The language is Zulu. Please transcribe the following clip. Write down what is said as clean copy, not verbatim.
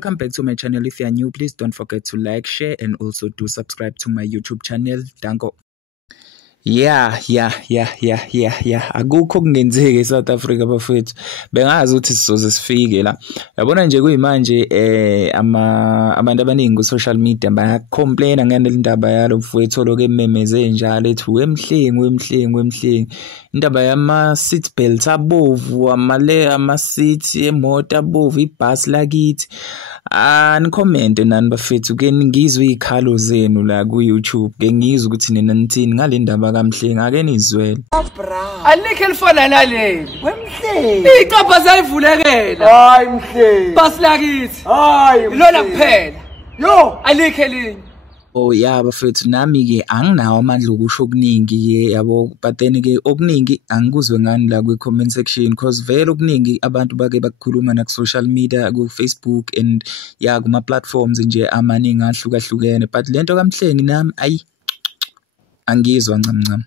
Welcome back to my channel. If you are new, please don't forget to like, share, and also do subscribe to my YouTube channel. Danko. Yeah. Akukho okungenzeki eSouth Africa bafethu. Bengazi ukuthi sizoze sifike la. Yabona nje kuyimanje abantu abaningi ku social media bayacomplaina ngale ndaba yalo mfowethu loke memeze njalo ethi wemhlengi. Indaba yama seat belts abovu, ama seats emoto abovu, ibus lakithi. Comment nani bafethu ke ngizwe ikhalo zenu la ku YouTube. Ke ngizwe ukuthi nina nithini ngale ndaba kaMhlengi ake nizwele. Alikho elifana naleli. WeMhlengi. Iqapha zayivulekela. Hayi Mhlengi. Bus lakithi. Hayi. Lona kuphela. Yo, alikho elinye. Oh yeah bafethu nami ke anginawo amandla okusho okuningi ke yabo, but then ke okuningi angikuzwe ngani la ku comment section because vele okuningi abantu bake bakukhuluma na ku social media, ku Facebook and ya kuma platforms nje amaningi ahlukahlukene, but lento kaMhlengi nami angizwa ncam.